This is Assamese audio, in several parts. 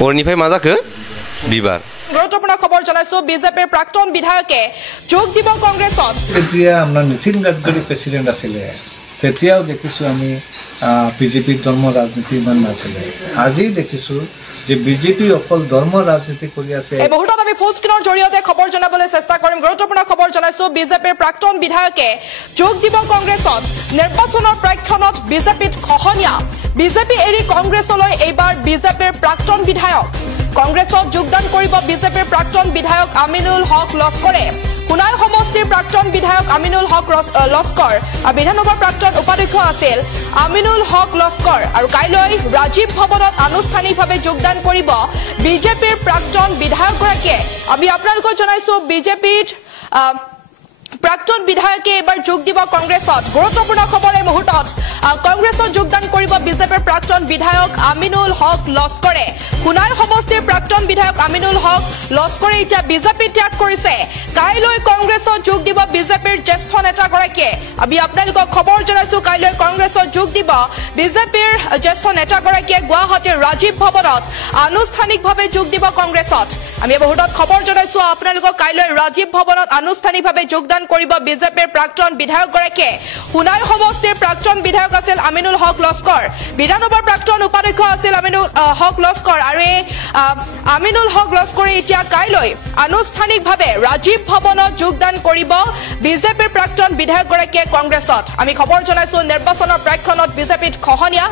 Ornify Mazaka Bibar. গুৰুত্বপূৰ্ণ খবৰ জনাইছো বিজেপিৰ প্ৰাক্তন বিধায়কে যোগ দিব কংগ্ৰেছত এতিয়া আমৰা নিতিন গাডকাৰী প্ৰেসিডেন্ট আছিলে তেতিয়াও দেখিছো আমি বিজেপি ধৰ্ম ৰাজনীতি ইমান নাছিলে আজি দেখিছো যে বিজেপি অকল ধৰ্ম ৰাজনীতি কৰি আছে এই মুহূৰ্তত আমি ফুল স্ক্ৰীনৰ জৰিয়তে খবৰ জনাবলৈ চেষ্টা কৰিম গুৰুত্বপূৰ্ণ খবৰ জনাইছো বিজেপিৰ প্ৰাক্তন বিধায়কে যোগ দিব কংগ্ৰেছত নিৰ্বাচনৰ প্ৰাক্ষণত বিজেপিত খহনীয়া বিজেপি এৰি কংগ্ৰেছলৈ এইবাৰ বিজেপিৰ প্ৰাক্তন বিধায়ক কংগ্ৰেছত যোগদান কৰিব বিজেপিৰ প্ৰাক্তন বিধায়ক আমিনুল হক লস্কৰে কুনাই সমষ্টিৰ প্ৰাক্তন বিধায়ক আমিনুল হক লস্কৰ আৰু বিধানসভাৰ প্ৰাক্তন উপাধ্যক্ষ আছিল আমিনুল হক লস্কৰ আৰু কাইলৈ ৰাজীৱ ভৱনত আনুষ্ঠানিকভাৱে যোগদান কৰিব বিজেপিৰ প্ৰাক্তন বিধায়কগৰাকীয়ে আমি আপোনালোকক জনাইছো বিজেপিৰ প্ৰাক্তন বিধায়কে এবাৰ যোগ দিব কংগ্ৰেছত গুৰুত্বপূৰ্ণ খবৰ এই মুহূৰ্তত কংগ্ৰেছত যোগদান কৰিব বিজেপিৰ প্ৰাক্তন বিধায়ক আমিনুল হক লস্কৰে কুনাই সমষ্টিৰ প্ৰাক্তন বিধায়ক আমিনুল হক লস্কৰে এতিয়া বিজেপি ত্যাগ কৰিছে কাইলৈ কংগ্ৰেছত যোগ দিব বিজেপিৰ জ্যেষ্ঠ নেতাগৰাকীয়ে আমি আপোনালোকক খবৰ জনাইছো কাইলৈ কংগ্ৰেছত যোগ দিব বিজেপিৰ জ্যেষ্ঠ নেতাগৰাকীয়ে গুৱাহাটীৰ ৰাজীৱ ভৱনত আনুষ্ঠানিকভাৱে যোগ দিব কংগ্ৰেছত আমি এই মুহূৰ্তত খবৰ জনাইছো আপোনালোকক কাইলৈ ৰাজীৱ ভৱনত আনুষ্ঠানিকভাৱে যোগদান কৰিব বিজেপিৰ প্ৰাক্তন বিধায়কগৰাকীয়ে কুনাই সমষ্টিৰ প্ৰাক্তন বিধায়ক আছিল আমিনুল হক লস্কৰ বিধানসভাৰ প্ৰাক্তন উপাধ্যক্ষ আছিল আমিনুল হক লস্কৰ আৰু আমিনুল হক লস্কৰে এতিয়া কাইলৈ আনুষ্ঠানিকভাৱে ৰাজীৱ ভৱনত যোগদান কৰিব বিজেপিৰ প্ৰাক্তন বিধায়কগৰাকীয়ে কংগ্ৰেছত আমি খবৰ জনাইছো নিৰ্বাচনৰ প্ৰাক্ষণত বিজেপিত খহনীয়া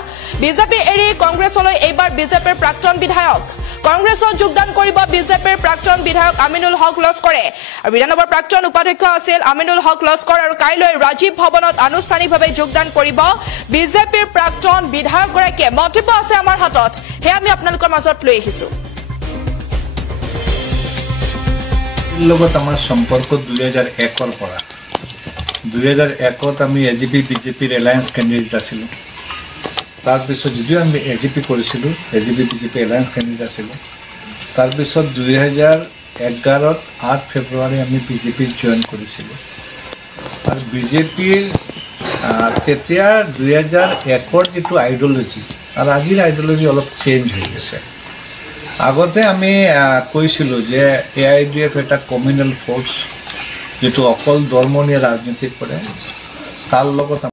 বিজেপি এৰি কংগ্ৰেছলৈ এইবাৰ বিজেপিৰ প্ৰাক্তন বিধায়ক কংগ্ৰেছত যোগদান কৰিব বিজেপিৰ প্ৰাক্তন বিধায়ক আমিনুল হক লস্কৰে আৰু বিধানসভাৰ প্ৰাক্তন উপাধ্যক্ষ আছিল আমিনুল হক লস্কৰ আৰু কাইলৈ ৰাজীৱ ভৱনত আনুষ্ঠানিকভাৱে যোগদান কৰিব বিজেপিৰ প্ৰাক্তন বিধায়কগৰাকীয়ে মন্তব্য আছে আমাৰ হাতত হে আমি আপোনালোকৰ মাজত লৈ আহিছো লগত আমাৰ সম্পৰ্ক 2001 পৰা 2001ত আমি এজিপি বিজেপিৰ এলায়েন্স ক্যান্ডিডেট আছিলো তাৰ পিছত যদিও আমি এজিপি কৰিছিলো এজিপি বিজেপি এলায়েন্স ক্যান্ডিডেট আছিলো তাৰ পিছত 2011ত 8 ফেব্ৰুৱাৰী আমি বিজেপি জয়েন কৰিছিলো আৰু বিজেপিৰ তেতিয়া 2001ৰ যেটো আইডিওলজি আৰু আজিৰ আইডিওলজি অলপ চেঞ্জ হৈ গৈছে আগতে আমি কৈছিলো যে এআইডিএফ এটা কমিউনাল ফোর্স যেটো অকল ধৰ্ম নিয়ে ৰাজনীতি কৰে তাৰ লগত